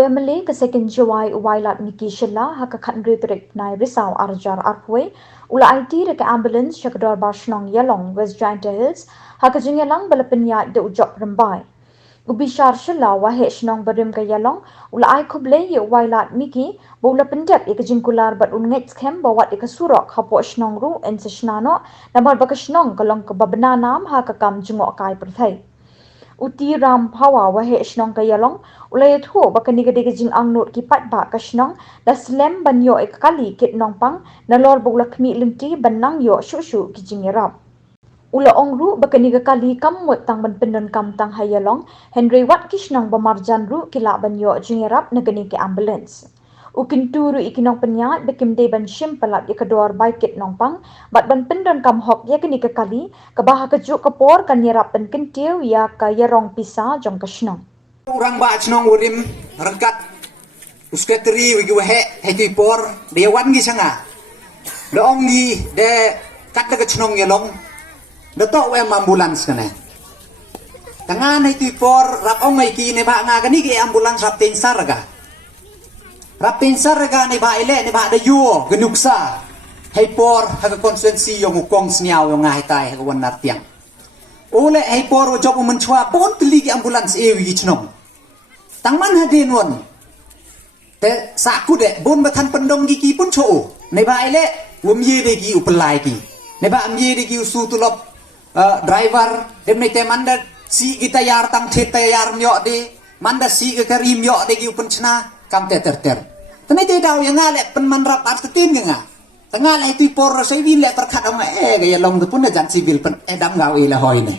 MLA ke second Jowai Wailat Miki Shilla haka khandri trek nai risau arjar arpwe ula aiti rek ambulance shak Dorbar shnong Ialong West Giant Hills haka jingelang balapenya de ujok rembai ubishar Shilla wahe shnong barim ke Ialong ula ai khuble ye Wailat Miki bola pendek ye jingkular bat ungait scam bawat ye surok hapo shnong ru en shnano namar baka shnong kalong ke babna nam haka kam jungok kai perthai uti ram pawa wahe shnong ka Ialong ulay thu bakani gade jing angnot ki pat ba ka shnong da slam banyo ek kali kit nong pang na lor buk lakmi limti banang yo shu shu ki jing yarap ula ongru bakani ga kali kam mot tang ban pendon kam tang ha Ialong Henry wat ki shnong bamarjan ru ki la banyo jing yarap nagani ki ambulance ukin turu ikinong penyat bekim de ban shim palat ye kedor baikit nong pang bat ban pendon kam hok ye kini ke kali ke bah ke juk kapor kan yarap pen kentiu ya ka yarong pisa jong ka shnong orang ba shnong urim rangkat usketri wigi wahe heti por de wan gi sanga de ong gi de kat de shnong Ialong de to we ambulance kana tangan heti por rap ong mai ki ne ba nga gani ke ambulance rap tin sarga rapin sarga ne ba ile ne ba de yu gnuksa hei por ha ka constituency yong kong sniaw yong ngai tai ha wan nar tiang ole hei por o job mun chwa pon tli ki ambulance e wi chnong tangman ha din won te sa ku de bon ba than pandong gi ki pun cho ne ba ile wum ye de gi upalai ki ne ba am ye de gi su tu lop driver dem ne te manda si kita yar tang the te yar myo de manda si ke karim yo de gi pun chna kam te ter tane te daw yang ngale pen man rap art tin nga tanga le ti por sai win le per khat ong e ga Ialong tu pun na jan civil pen edam gaw e la hoi ne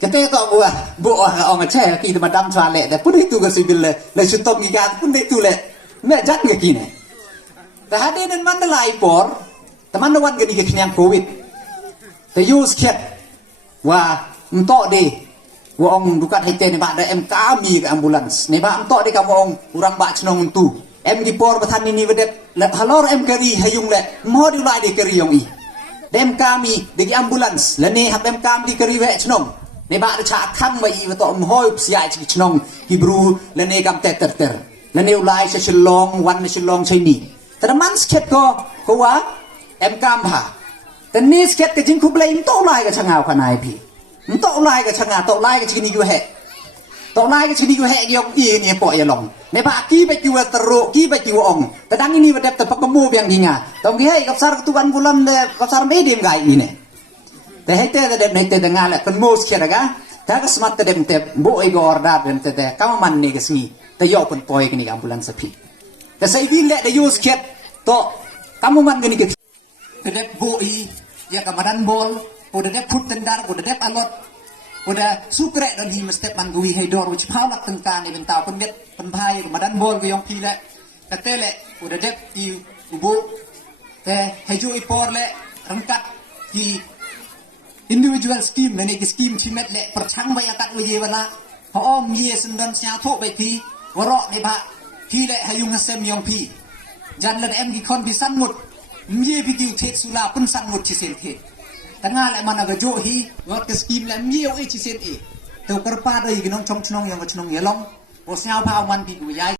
kete to bu ong a che ki ma dam chwa le de pun tu ga civil le su tom gi ga pun de tu le me jan ga ki ne ta ha de nan man da lai por ta man wan ga ni ga knyang covid te use khet wa mto de wa ong dukat hite ne ba da em ka mi ka ambulance ne ba mto de ka ong urang ba chnong tu em di por bathan ni vedet le halor em kari hayung le mo di lai de kari yong i dem kami de ambulance le ne hab em kam di kari we chnong ne ba cha khang mai wa to hoi sia chi chnong ki bru le ne kam ter le ne ulai se Shillong wan ne Shillong chai ni ta man sket ko wa em kam ha ta ni sket ke jing khu blai to lai ka changao khanai pi to lai ka changa to lai ka chini yu he to lai ka chini yu he yong i ni po Ialong ne ba ki ba ki wa tro ki ba ki wa ong ta dang ni wa dep ta pakmu biang dinga tong ki he ka sar tu ban bulan le ka sar me dem gai ni ne te he te da dem ne te da ngala kan mos kira ga ta ka smat dem te bo i gor da dem te ka man ne ga sni ta yo pun poi ki ni ambulance phi ta sai bin le da use ket to kamu man ga ni ke te bo i ya ka madan bol udah deh put tendar udah deh alot udah sukre dan hi mesti man gui hai dor which phaulak tengkan ni bentau penmet penbai madan bol go yong pi le katele udah deh i ubu te haju ipor le rangkat di individual scheme ne ki scheme chimet le perchang bai akat we wala ho om ye sendan sia tho bai thi waro ne ba ki le hayung ngasem yong pi jan le em ki kon bi san mut ye bi ki thet sula pun san mut chi sen the tanga le mana ga jo hi ngot ke scheme le mieu e chi sen e to par pa dai gi nong chong chnong yang chnong Ialong o sia pa wan bi gu yai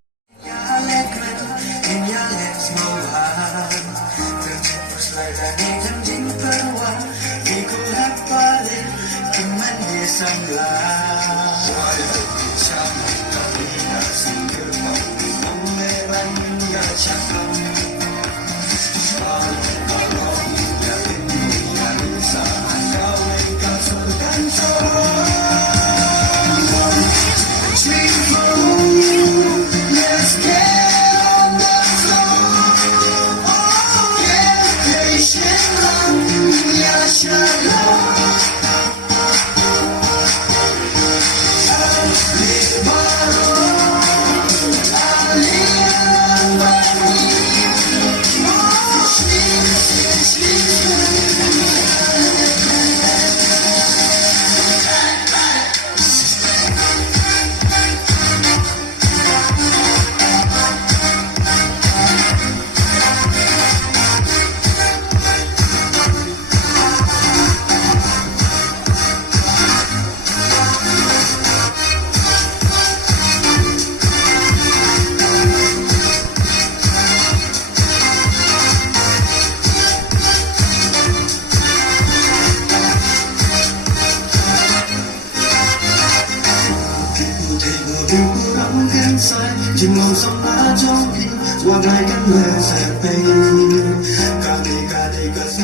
điều cố gắng kém sai chìm ngầm sóng đá trong khi qua ngày cánh lệ sẽ bay cả đi cả si